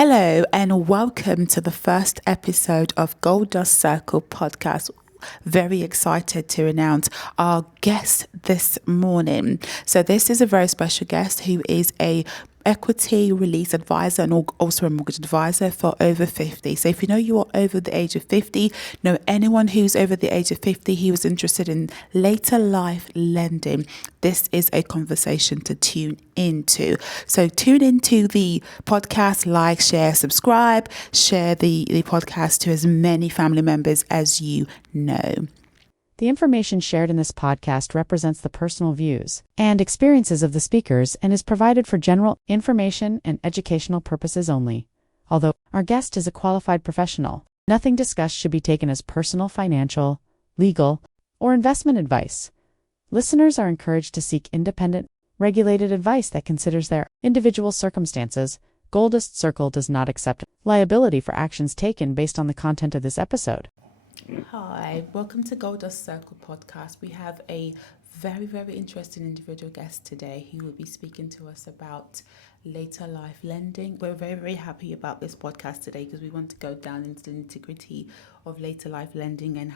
Hello and welcome to the first episode of Goldust Circle Podcast. Very excited to announce our guest this morning. So this is a very special guest who is a equity release advisor and also a mortgage advisor for over 50. So if you know you are over the age of 50, know anyone who's over the age of 50 who is interested in later life lending, this is a conversation to tune into. So tune into the podcast, like, share, subscribe, share the podcast to as many family members as you know. The information shared in this podcast represents the personal views and experiences of the speakers and is provided for general information and educational purposes only. Although our guest is a qualified professional, nothing discussed should be taken as personal, financial, legal, or investment advice. Listeners are encouraged to seek independent, regulated advice that considers their individual circumstances. Goldust Circle does not accept liability for actions taken based on the content of this episode. Hi, welcome to Goldust Circle Podcast. We have a very interesting individual guest today who will be speaking to us about later life lending. We're very happy about this podcast today because we want to go down into the nitty-gritty of later life lending and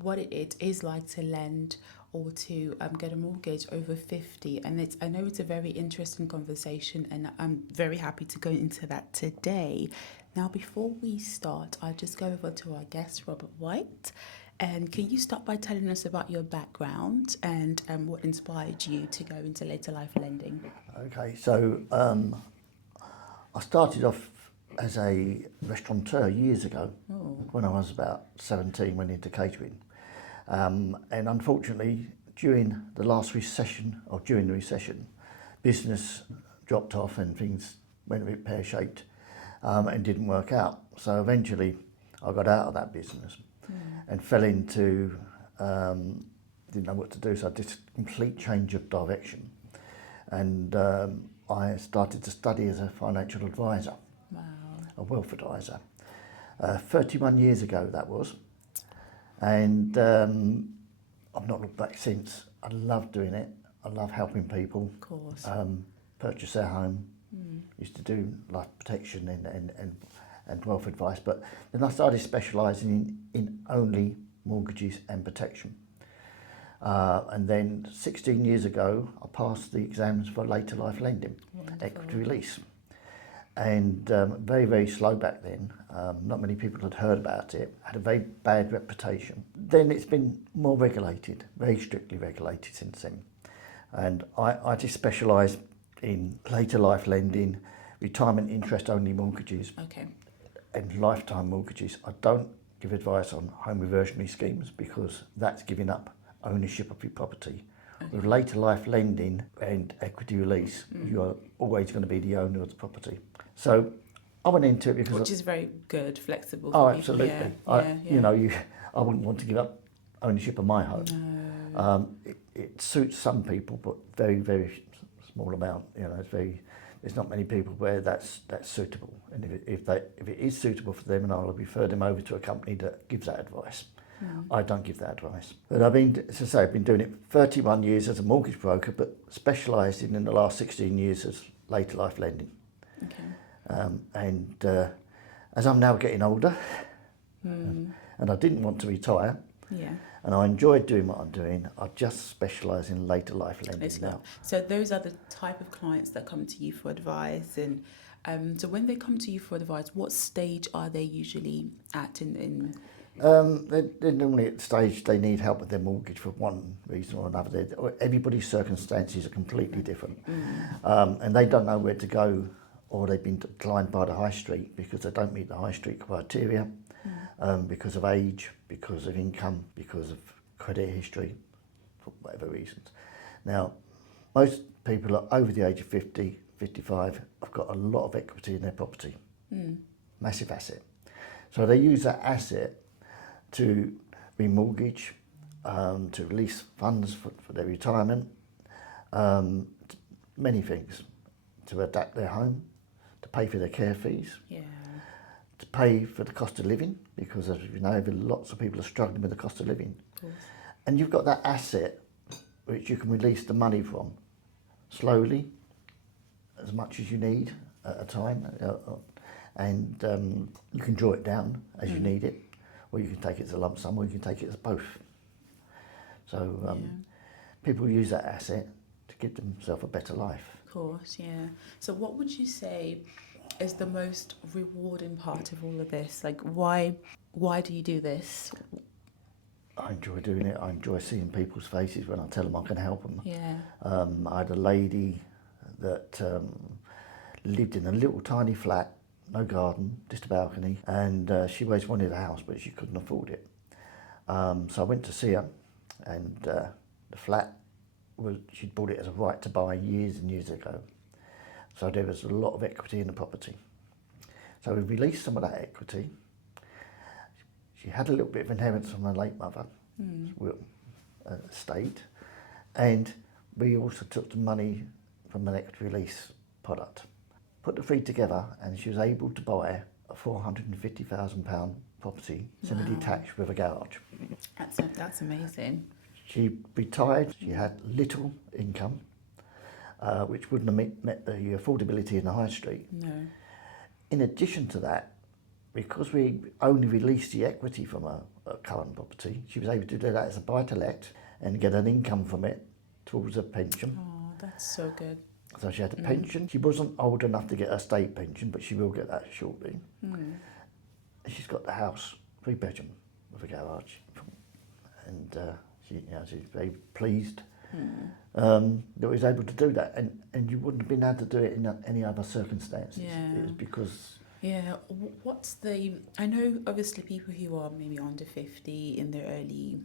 what it is like to lend or to get a mortgage over 50. And I know it's a very interesting conversation and I'm very happy to go into that today. Now, before we start, I'll just go over to our guest, Robert White. And can you start by telling us about your background and what inspired you to go into later life lending? Okay, so I started off as a restaurateur years ago. When I was about 17, went into catering. And unfortunately, during the recession, business dropped off and things went a bit pear-shaped. And didn't work out. So eventually I got out of that business and fell into, didn't know what to do, so I did a complete change of direction. And I started to study as a financial advisor, a wealth advisor. 31 years ago that was. And I've not looked back since. I love doing it. I love helping people purchase their home. Used to do life protection and wealth advice, but then I started specialising in only mortgages and protection. And then 16 years ago, I passed the exams for later life lending, equity release. And very slow back then. Not many people had heard about it, had a very bad reputation. Then it's been more regulated, very strictly regulated since then. And I just specialise in later life lending, retirement interest only mortgages, and lifetime mortgages. I don't give advice on home reversionary schemes because that's giving up ownership of your property. With later life lending and equity release, you are always going to be the owner of the property. So I went into it because... Which is very good, flexible for people. Absolutely. I wouldn't want to give up ownership of my home. No. It suits some people, but very small amount. There's not many people where that's suitable, and if it is suitable for them, and I'll refer them over to a company that gives that advice. I don't give that advice. But I've been doing it 31 years as a mortgage broker, but specialised in the last 16 years as later life lending. And as I'm now getting older, and I didn't want to retire. And I enjoyed doing what I'm doing. I just specialise in later life lending now. So those are the type of clients that come to you for advice. And so when they come to you for advice, what stage are they usually at in They're normally at the stage they need help with their mortgage for one reason or another. Everybody's circumstances are completely different. And they don't know where to go, or they've been declined by the high street because they don't meet the high street criteria. Because of age, because of income, because of credit history, for whatever reasons. Now, most people are over the age of 50, 55, have got a lot of equity in their property, massive asset. So they use that asset to remortgage, to release funds for their retirement, many things, to adapt their home, to pay for their care fees. To pay for the cost of living, because as you know, lots of people are struggling with the cost of living. And you've got that asset which you can release the money from slowly, as much as you need at a time. and you can draw it down as you need it, or you can take it as a lump sum, or you can take it as both. So people use that asset to give themselves a better life. Of course, yeah. So what would you say is the most rewarding part of all of this? Like, why do you do this? I enjoy doing it. I enjoy seeing people's faces when I tell them I can help them. Yeah. I had a lady that lived in a little tiny flat, no garden, just a balcony, and she always wanted a house, but she couldn't afford it. So I went to see her, and the flat, she'd bought it as a right to buy years and years ago. So there was a lot of equity in the property. So we released some of that equity. She had a little bit of inheritance from her late mother, estate, and we also took the money from an equity release product. Put the three together, and she was able to buy a £450,000 property, semi-detached with a garage. That's amazing. She retired. She had little income, which wouldn't have met the affordability in the high street. No. In addition to that, because we only released the equity from her current property, she was able to do that as a buy-to-let and get an income from it towards her pension. Oh, that's so good. So she had a pension. She wasn't old enough to get a state pension, but she will get that shortly. And she's got the house, 3-bedroom with a garage, and she's very pleased that we was able to do that. And you wouldn't have been able to do it in any other circumstances. Yeah. It was because... Yeah, I know obviously people who are maybe under 50 in their early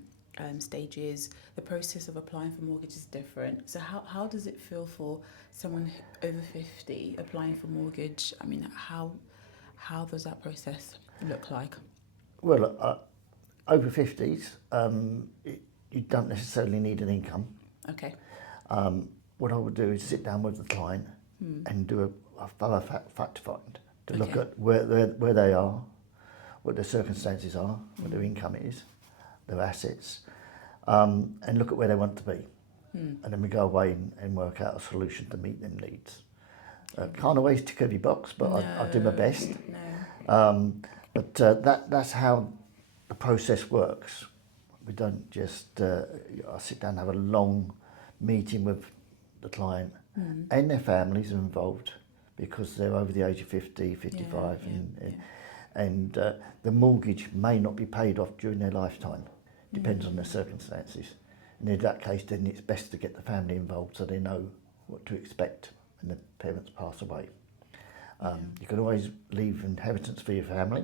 stages, the process of applying for mortgage is different. So how does it feel for someone over 50 applying for mortgage? I mean, how does that process look like? Well, over 50s, you don't necessarily need an income. Okay. What I would do is sit down with the client and do a thorough fact find to look at where they are, what their circumstances are, what their income is, their assets, and look at where they want to be. And then we go away and work out a solution to meet them needs. Can't always tick every box, but I do my best. No. But that's how the process works. We don't just I sit down and have a long meeting with the client, and their families are involved because they're over the age of 50, 55, and the mortgage may not be paid off during their lifetime. Depends on their circumstances. And in that case, then it's best to get the family involved so they know what to expect when the parents pass away. You can always leave inheritance for your family.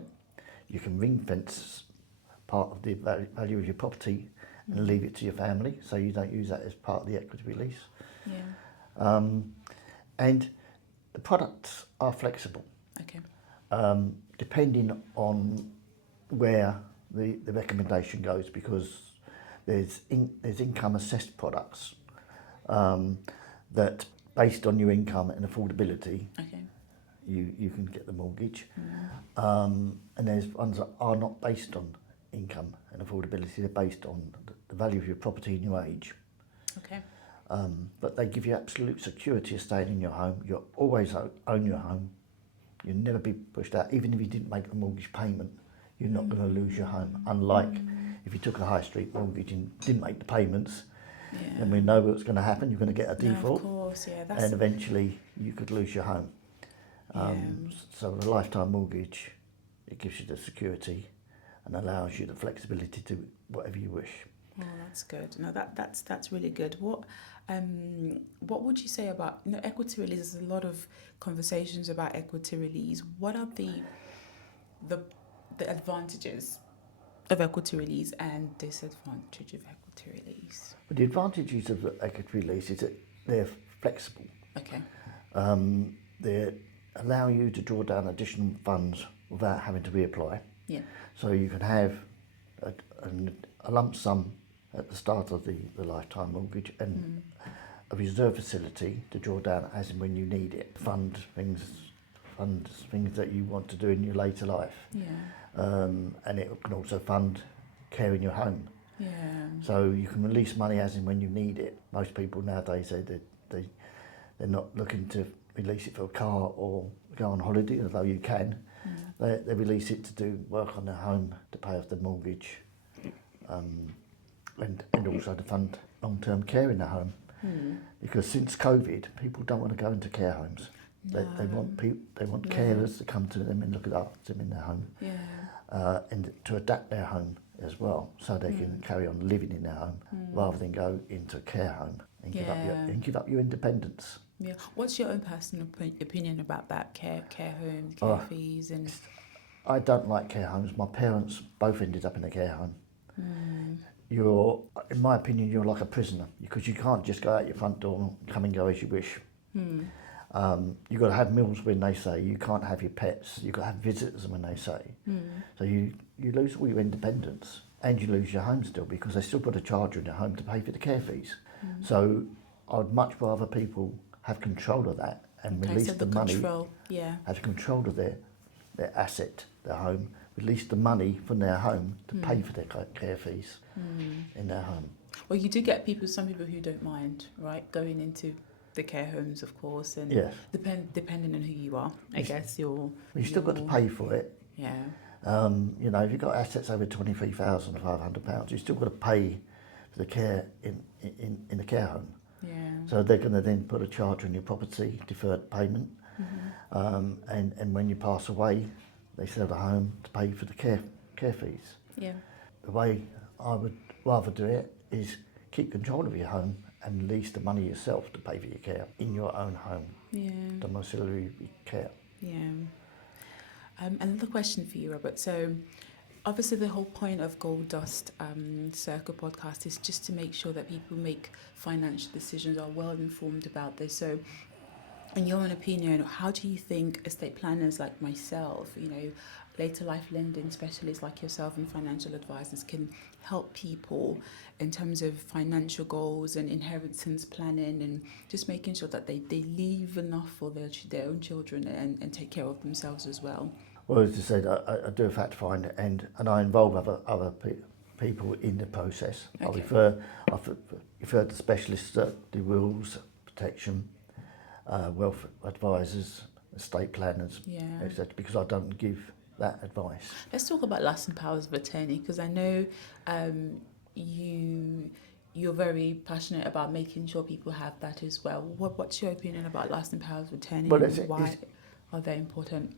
You can ring fence part of the value of your property and leave it to your family, so you don't use that as part of the equity release. Yeah. And the products are flexible. Okay. Depending on where the recommendation goes, because there's income assessed products that, based on your income and affordability, Okay. you can get the mortgage. And there's ones that are not based on income and affordability, they're based on the value of your property and your age. Okay. But they give you absolute security of staying in your home. You'll always own your home. You'll never be pushed out. Even if you didn't make the mortgage payment, you're not going to lose your home. Unlike if you took a high street mortgage and didn't make the payments, then we know what's going to happen. You're going to get a default, No, of course, yeah. and eventually you could lose your home. So a lifetime mortgage, it gives you the security and allows you the flexibility to do whatever you wish. Oh, that's good. No, that's really good. What would you say about equity release? There's a lot of conversations about equity release. What are the advantages of equity release and disadvantage of equity release? But the advantages of equity release is that they're flexible. Okay. They allow you to draw down additional funds without having to reapply. Yeah. So you can have a lump sum at the start of the lifetime mortgage and a reserve facility to draw down as and when you need it. Fund things that you want to do in your later life. Yeah. And it can also fund care in your home. Yeah. So you can release money as and when you need it. Most people nowadays they're not looking to release it for a car or go on holiday, although you can. they release it to do work on their home, to pay off the mortgage, and also to fund long-term care in their home. Because since COVID, people don't want to go into care homes. No. They want carers to come to them and look after them in their home, and to adapt their home as well, so they can carry on living in their home rather than go into a care home and give up your independence. Yeah. What's your own personal opinion about that care homes, care fees, and? I don't like care homes. My parents both ended up in a care home. In my opinion, you're like a prisoner because you can't just go out your front door and come and go as you wish. You've got to have meals when they say. You can't have your pets. You've got to have visitors when they say. So you lose all your independence and you lose your home still because they still put a charge on your home to pay for the care fees. So I'd much rather people have control of that and release the money. Have control of their asset, their home, release the money from their home to pay for their care fees in their home. Well, you do get some people who don't mind, right, going into the care homes, of course, and depending on who you are, I guess you still got to pay for it. Yeah. If you've got assets over £23,500, you still got to pay for the care in the care home. Yeah. So they're going to then put a charge on your property, deferred payment, and when you pass away, they sell the home to pay for the care fees. Yeah. The way I would rather do it is keep control of your home and release the money yourself to pay for your care in your own home. Yeah. Domiciliary care. Yeah. Another question for you, Robert. So, obviously, the whole point of Goldust Circle Podcast is just to make sure that people make financial decisions, are well informed about this. So, in your own opinion, how do you think estate planners like myself, later life lending specialists like yourself and financial advisors can help people in terms of financial goals and inheritance planning and just making sure that they leave enough for their own children and take care of themselves as well? Well, as I said, I do a fact find and I involve other people in the process. Okay. I refer to specialists that do wills, protection, wealth advisors, estate planners, etc. Because I don't give that advice. Let's talk about lasting powers of attorney, because I know you're very passionate about making sure people have that as well. What's your opinion about lasting powers of attorney and why are they important?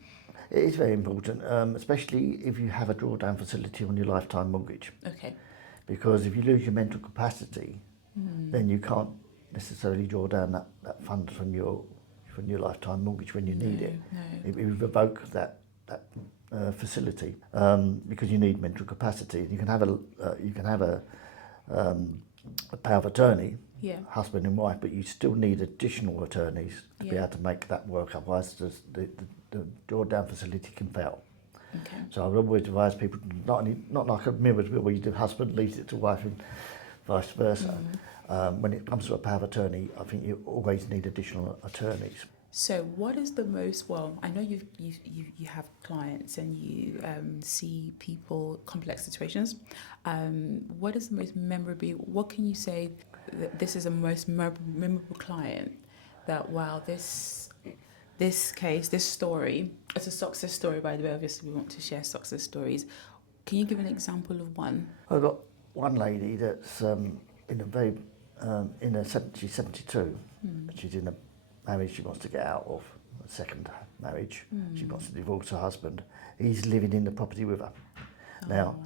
It is very important, especially if you have a drawdown facility on your lifetime mortgage. Okay. Because if you lose your mental capacity, then you can't necessarily draw down that funds from your lifetime mortgage when you need it. No. It will revoke that facility because you need mental capacity. You can have a power of attorney, husband and wife, but you still need additional attorneys to be able to make that work. Otherwise, the drawdown facility can fail. Okay. So I would always advise people not like a mirror's will where the husband leaves it to wife and vice versa. When it comes to a power of attorney, I think you always need additional attorneys. So what is the most, I know you have clients and you see people, complex situations. What is the most memorable, what can you say that this is a most memorable client that, wow, this case, this story, it's a success story, by the way, obviously we want to share success stories. Can you give an example of one? I've got one lady that's she's 72. She's in a marriage she wants to get out of, a second marriage. She wants to divorce her husband. He's living in the property with her. Now,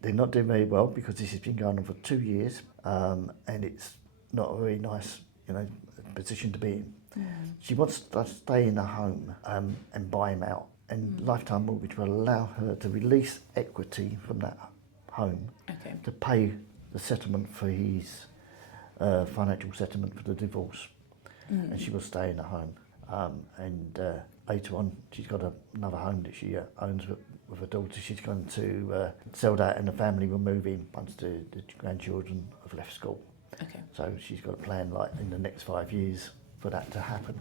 they're not doing very well because this has been going on for 2 years, and it's not a very nice, position to be in. She wants to stay in a home and buy him out, and lifetime mortgage will allow her to release equity from that home to pay the settlement for his financial settlement for the divorce. And she will stay in the home. And later on, she's got another home that she owns with her daughter. She's going to sell that, and the family will move in once the grandchildren have left school. Okay. So she's got a plan, like in the next 5 years, for that to happen.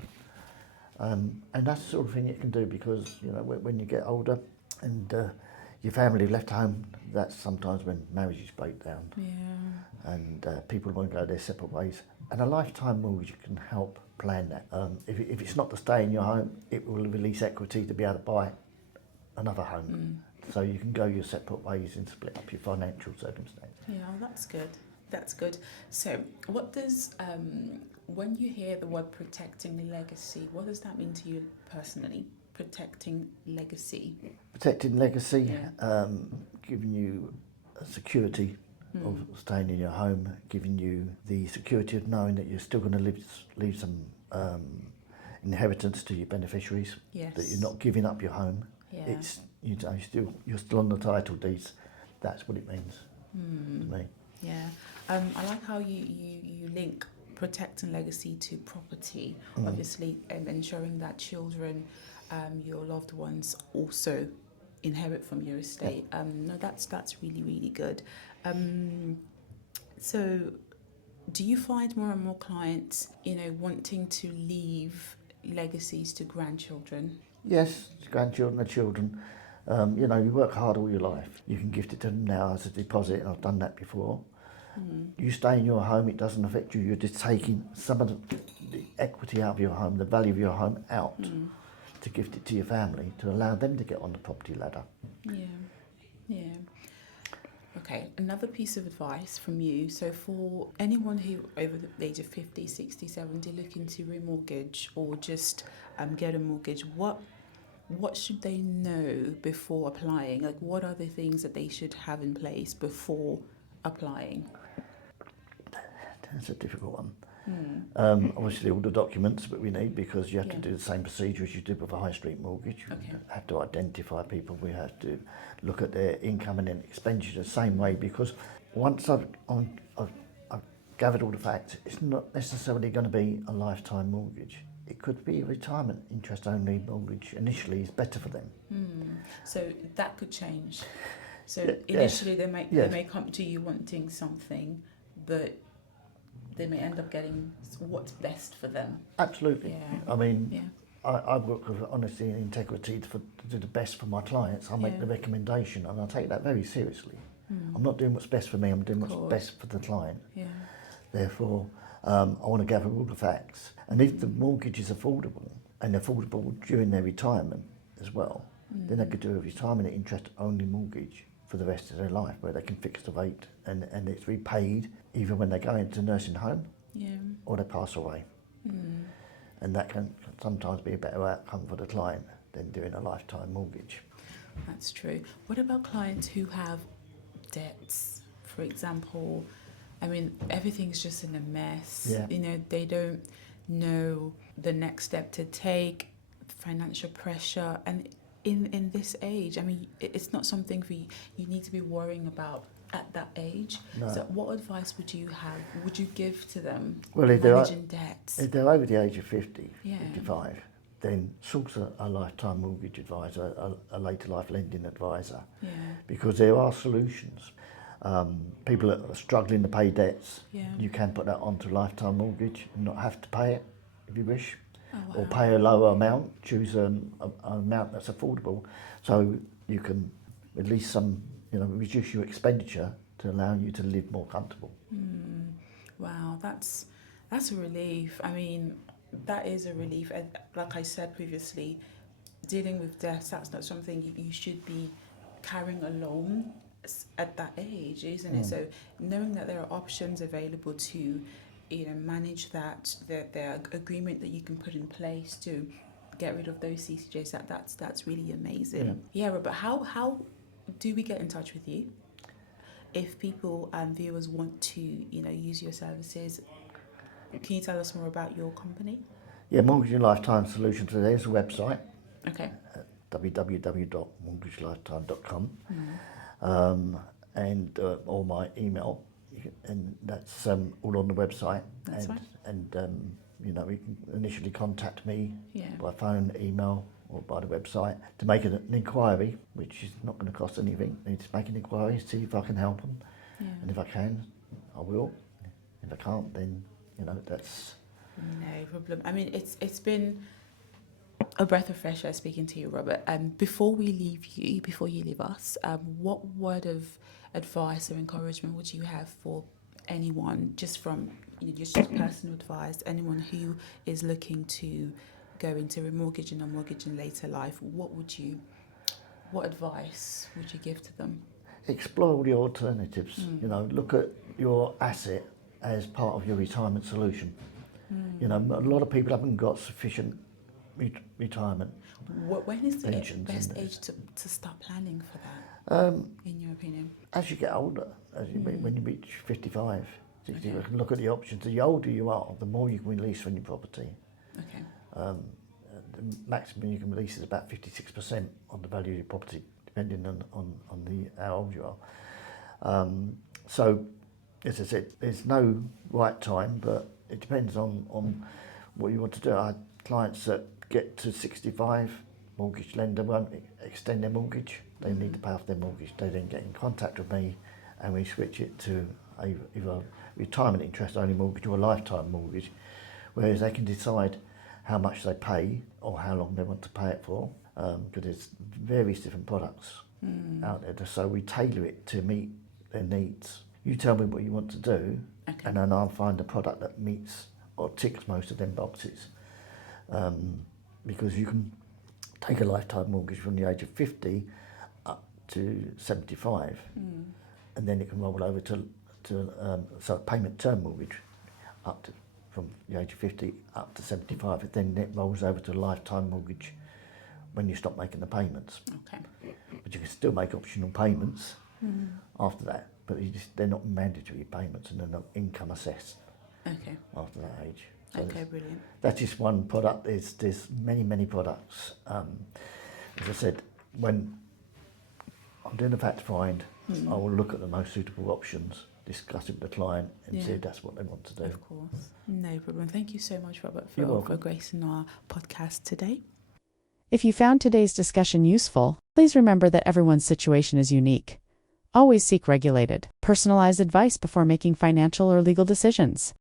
And that's the sort of thing you can do because when you get older and your family left home, that's sometimes when marriages break down. Yeah. And people want to go their separate ways. And a lifetime mortgage can help plan that. If it's not to stay in your home, it will release equity to be able to buy another home. So you can go your separate ways and split up your financial circumstance. Yeah, that's good. That's good. So, what does when you hear the word protecting legacy, what does that mean to you personally? Protecting legacy. Protecting legacy, giving you a security of staying in your home, giving you the security of knowing that you're still going to leave some inheritance to your beneficiaries. Yes. That you're not giving up your home. Yeah. It's you're still on the title deeds. That's what it means to me. Yeah. I like how you link protecting legacy to property. Obviously, ensuring that children, your loved ones, also inherit from your estate. No, that's really, really good. So, do you find more and more clients, wanting to leave legacies to grandchildren? Yes, grandchildren and children. You work hard all your life. You can gift it to them now as a deposit, and I've done that before. You stay in your home, it doesn't affect you. You're just taking some of the equity out of your home, the value of your home out to gift it to your family, to allow them to get on the property ladder. Yeah. Okay, another piece of advice from you. So for anyone who over the age of 50, 60, 70 looking to remortgage or just get a mortgage, what should they know before applying? Like, what are the things that they should have in place before applying? That's a difficult one. Obviously all the documents that we need, because you have to do the same procedure as you do with a high street mortgage. You have to identify people, we have to look at their income and then expenditure the same way, because once I've gathered all the facts, it's not necessarily going to be a lifetime mortgage. It could be a retirement interest only mortgage. Initially is better for them. So that could change. So initially they may come to you wanting something, but they may end up getting what's best for them. Absolutely. Yeah. I mean, I work with honesty and integrity to do the best for my clients. I make the recommendation and I take that very seriously. I'm not doing what's best for me, I'm doing what's best for the client. Yeah. Therefore, I want to gather all the facts. And if the mortgage is affordable, and affordable during their retirement as well, then they could do a retirement interest only mortgage for the rest of their life, where they can fix the rate and it's repaid even when they go into nursing home or they pass away. And that can sometimes be a better outcome for the client than doing a lifetime mortgage. That's true. What about clients who have debts, for example? I mean, everything's just in a mess. Yeah. They don't know the next step to take, financial pressure, and in this age, I mean, it's not something you need to be worrying about at that age. No. So what advice would you give to them Well, managing debts? If they're over the age of 50, Yeah. 55, then source a lifetime mortgage advisor, a later life lending advisor, because there are solutions. People that are struggling to pay debts, you can put that onto a lifetime mortgage and not have to pay it if you wish. Or pay a lower amount, choose an amount that's affordable, so you can release some, reduce your expenditure to allow you to live more comfortable. Wow, that's a relief. I mean, that is a relief. And like I said previously, dealing with death, that's not something you should be carrying alone at that age, isn't it? So knowing that there are options available to manage that, the agreement that you can put in place to get rid of those CCJs, that's really amazing. Yeah, Robert, how do we get in touch with you if people and viewers want to use your services? Can you tell us more about your company? Yeah, Mortgage and Lifetime Solutions, there's a website. Okay. www.mortgagelifetime.com and or my email, and that's all on the website. That's fine. And you can initially contact me by phone, email, or by the website to make an inquiry, which is not going to cost anything. You need to make an inquiry, see if I can help them, and if I can, I will. If I can't, then that's no problem. I mean, it's been a breath of fresh air speaking to you, Robert. Before you leave us, what word of advice or encouragement would you have for anyone, just from just personal advice, anyone who is looking to go into remortgaging or mortgaging later life? What would you What advice would you give to them? Explore all the alternatives. You know, look at your asset as part of your retirement solution. You know, a lot of people haven't got sufficient retirement When is the pensions. best age to start planning for that, in your opinion? As you get older, when you reach 55, 60, you can look at the options. The older you are, the more you can release from your property. Okay. The maximum you can release is about 56% on the value of your property, depending on how old you are. So, as I said, there's no right time, but it depends on what you want to do. I had clients that get to 65, mortgage lender won't extend their mortgage. They need to pay off their mortgage. They then get in contact with me and we switch it to either retirement interest only mortgage or a lifetime mortgage, whereas they can decide how much they pay or how long they want to pay it for, because there's various different products out there. So we tailor it to meet their needs. You tell me what you want to do, and then I'll find a product that meets or ticks most of them boxes. Because you can take a lifetime mortgage from the age of 50 up to 75, and then it can roll over to a payment term mortgage up to from the age of 50 up to 75. Then it rolls over to a lifetime mortgage when you stop making the payments. Okay. But you can still make optional payments after that, but they're not mandatory payments and they're not income assessed after that age. So Brilliant. That is one product. There's many products. As I said, when I'm doing a fact find, I will look at the most suitable options, discuss it with the client, and see if that's what they want to do. Of course. No problem. Thank you so much, Robert, for gracing our podcast today. If you found today's discussion useful, please remember that everyone's situation is unique. Always seek regulated, personalized advice before making financial or legal decisions.